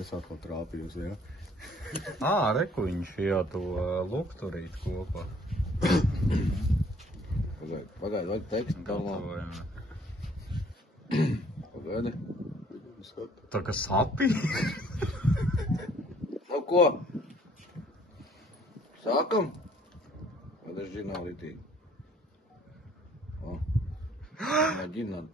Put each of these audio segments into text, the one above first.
Es atkal trāpījos, jā. Reku viņš to lukturīt kopā. Pagaid, vajag tekstu galvā. Pagaidi. Tā kā sapi? Nu ko? Sākam? Подожди, nav ritīgi. Mēģināt.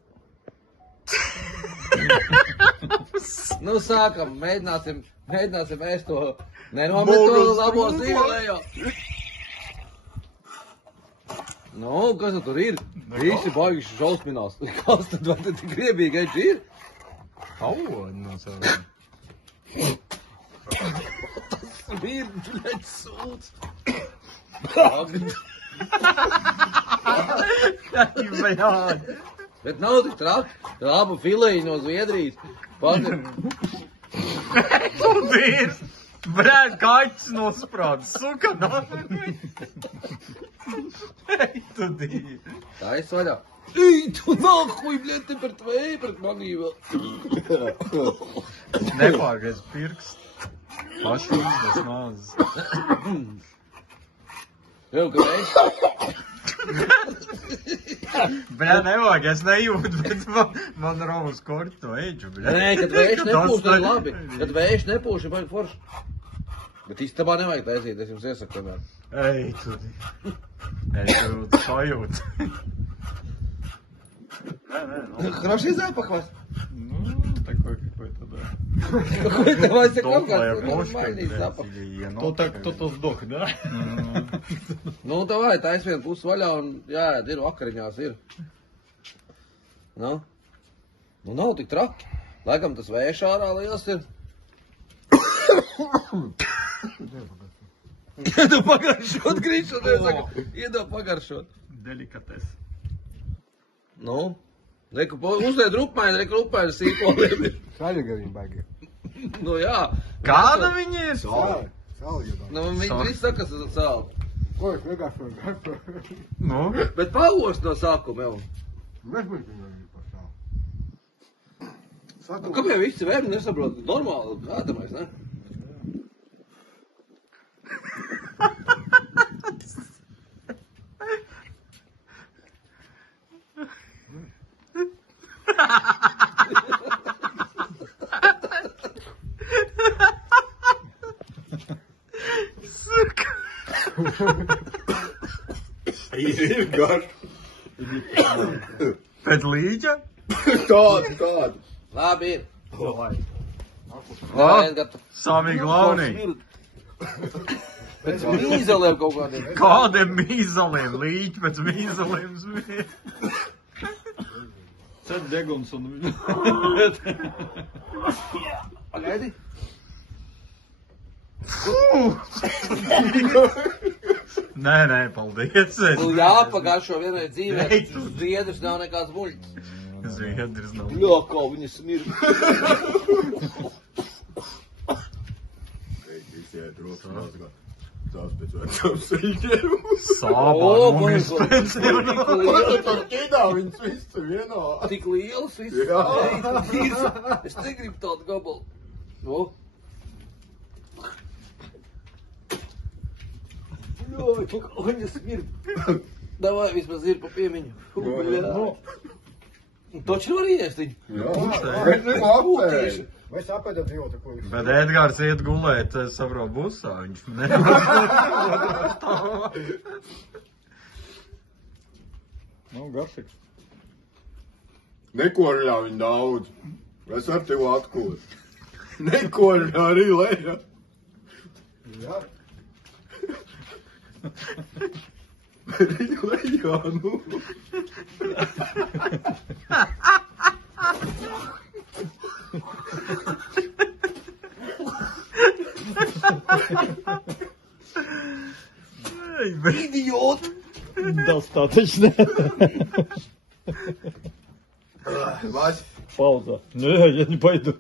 Nu sākam, mēģināsim ēst to nenomet to labo zīvelējo. Nu, kas tur ir? Visi baigi šausminās. Kas tad vai tad tik griebīgi eģi ir? No saviem. Tas ir, bļaļ, sūds. Bet nav tik traki. Labu fileju no Zviedrijas. Tudīrs! Brēd, kaķis nosprāds. Suka, Ej, Tudīrs! Tā es vaļā. Ej, tu nahuj, bļaļ, te par tvēju, pret manī vēl. Nepārgaiz pirkst. Pašīs, tas mazs. Jau, ka mēs? Bļā, nevajag, es nejūtu, bet man rauz korti to eģu, bļā. Nē, kad vējš nepūš, tad labi. Kad vējš nepūš, ir baigi forši. Bet istabā nevajag taisīt, es jums iesaku tomēr. Ej, Tudi. Es jūtu sajūtu. Хороший запах вас. Ну, такой какой-то, да. Какой-то, Вася, Топлая как кошка, нормальный блядь, запах. или енот. Кто-то сдох, да? Nu, davai, tais vien pusi vaļā un jāēd ir vakariņās ir. Nu nav tik traki. Laikam tas vējš ārā liels ir. Iedod pagaršot, Grīšot, iesaka. Iedod pagaršot. Delikates. Nu, reku uzlied rupaini sīpoliem ir. Saļaga viņa baigi. Nu jā. Kāda viņa ir? Saļaga. Nu, viņi visi saka, ka tas sāli. Ko es negaršoju? Nu? Bet paost no sākuma jau. Mēs viņu par savu. Nu, kāpēc visi vērmi nesaprot? Normāli, ēdamais, ne? Ir garš. Pēc līģa? Tādu. Labi ir. Sami glaunī. Pēc mīzelēm kaut kādiem. Kādiem mīzeliem? Līģi pēc mīzeliem zmiet. Cet deguns un... Pagaidi. Nē, paldies. Tu jāpagaršo vienai dzīvē. Zviedrs nav nekāds muļķis. Zviedrs nav. Jā, kā viņi smir. Visi iet rokas mazgā. Tās pēc vecām sīļiem. Sābā nomis pēc Tur ķidā viņas visu vienā. Tik lielas viss. Jā. Es negribu tādu gabalu. No. Joj, kā viņi smir. Davai, vismaz ir pa piemiņu. Taču var iest viņu. Jā. Vai sapēdat dzīvot, ko viņš? Bet Edgars iet gulēt, es saprotu, busā. Viņš nevar. Nu, garšīgs. Nekorļā viņa daudz. Es ar tevi atkos. Nekorļā arī lejā. Jā. Arī lejā, nu. Idiot! Tas tā taču ne. Vasi. Pauza. Nē, ja ne paidu.